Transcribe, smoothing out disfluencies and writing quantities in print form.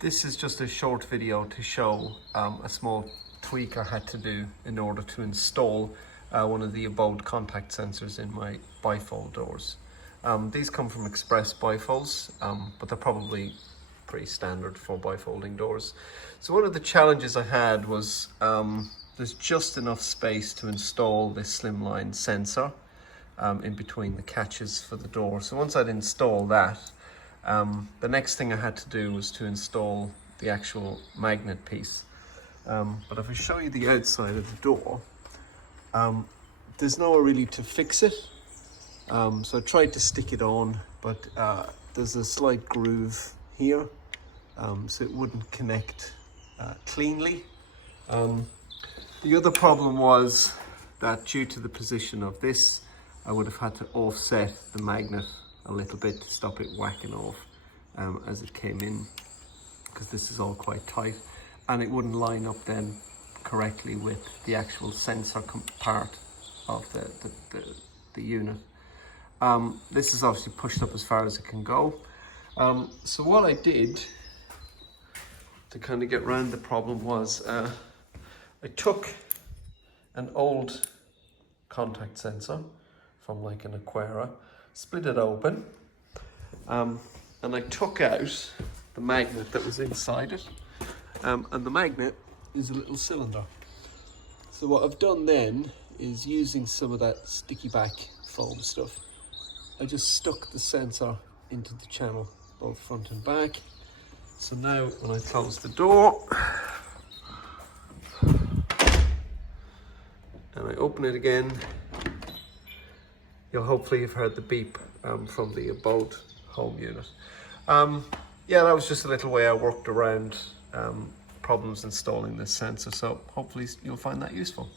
This is just a short video to show a small tweak I had to do in order to install one of the Abode contact sensors in my bifold doors. These come from express bifolds, but they're probably pretty standard for bifolding doors. So one of the challenges I had was there's just enough space to install this slimline sensor in between the catches for the door. So once I'd installed that, the next thing I had to do was to install the actual magnet piece. But if I show you the outside of the door, there's nowhere really to fix it. So I tried to stick it on, but there's a slight groove here, so it wouldn't connect cleanly. The other problem was that due to the position of this, I would have had to offset the magnet a little bit to stop it whacking off as it came in, because this is all quite tight, and it wouldn't line up then correctly with the actual sensor part of the unit. This is obviously pushed up as far as it can go. So what I did to kind of get around the problem was I took an old contact sensor from like an Aquara, split it open, and I took out the magnet that was inside it, and the magnet is a little cylinder. So what I've done then is, using some of that sticky back foam stuff, I just stuck the sensor into the channel, both front and back. So now when I close the door and I open it again, you'll hopefully have heard the beep from the Abode home unit. Yeah, that was just a little way I worked around problems installing this sensor, so hopefully you'll find that useful.